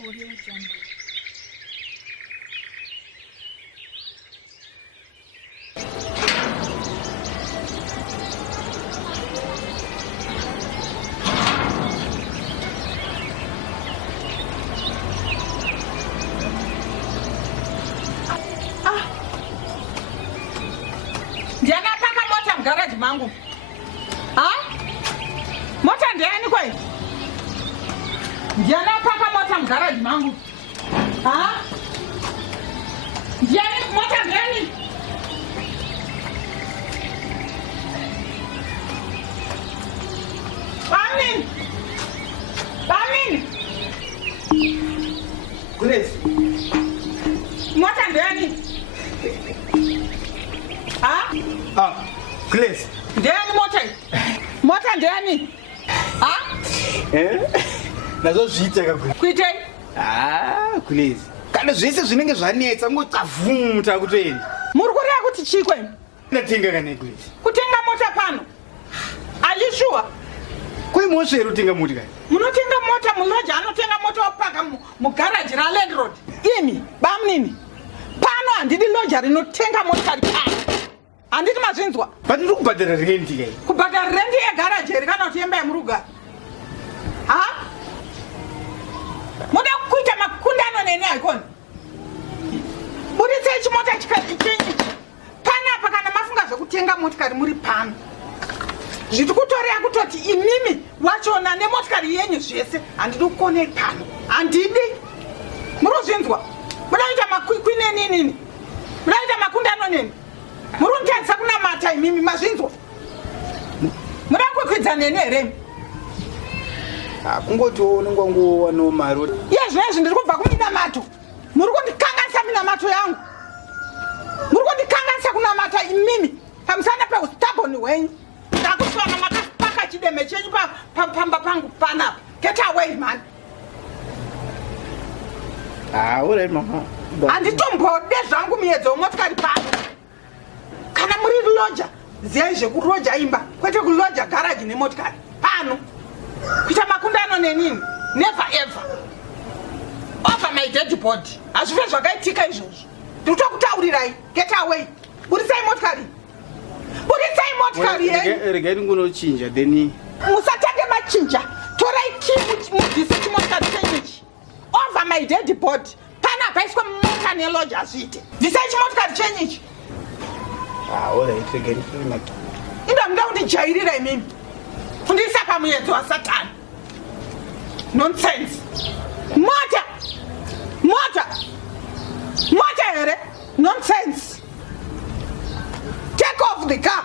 Audio Jungle. Ndianapaka mota mugaraji mangu. Mota ndiani kwai? Ndianapaka mota mugaraji mangu. Ndiani mota ndiani? Bamin. Bamin. Grace. Mota ndiani? Grace. Ndiani mota? Mota ndiani? Nazo zviita kakuri. Kuitei? Grace. Kana zvese zvinenge zvanetsa ngocavhumuta kutoeni. Muri kureva kuti chikwe? Ndatenga kana Grace. Kutenga mota pano? Are you sure? Koi mosvero utenga motikari? Munotenga mota muloja anotenga mota wapaka mugaraji raLand Road. Imi bamunini pano handidi loja rinotenga motikari pano. Handiti mazvinzwa? But ndiri kubhadhara rendi kai. Kubhadhara rendi yegaraji here kana kuti yemba yemurugara? Muda kuita makundano neni aikoni? Budisei chimota chenyi panapa kana mafunga zvekutenga motikari muri pano. Zviri kutoreva kutoti imimi wachona nemotikari yenyu zvese handidi kukonei pano. Handidi. Murozvinzwa? Muda kuita makwikwi nenini? Muda kuita makundano neni? Muri kutadzisa kunamata imimi mazvinzwa? Muda kukwikwidza neni here? Kungotiwo nengwangowana mari. Zvinezvi ndiri kubva kuminamato. Muri kundikanganisa minamato yangu. Muri kundikanganisa kunamata imimi pamusana peustabhoni hwenyu. Ndakuswana makapaka chideme chenyu pamba pangu panapa. Get away man. Alright mama. Handitombode zvangu muedzo wemotikari pano. Kana muri loja ziyai zvekuroja imba kwete kuloja garaji nemotikari pano. Kuita makundano nenini? Never ever. Over my dead body. Hazvive zvakaitika izvozvo. Ndikutokutaurirai. Get away. Budisai motikari. Budisai motikari yenyu. Regai ndingonochinja then. Musatange machinja. Torai key mubvise chimotikari chenyu ichi. Over my dead body. Pana paiswa mota neloja hazviite. Bvisai chimotikari chenyu ichi. Alright, regai ndifumata. Inda muda kundijairira imimi. Kundisa pamuedzo waSatani. Nonsense. Mota. Mota. Mota here. Nonsense. Take off the car.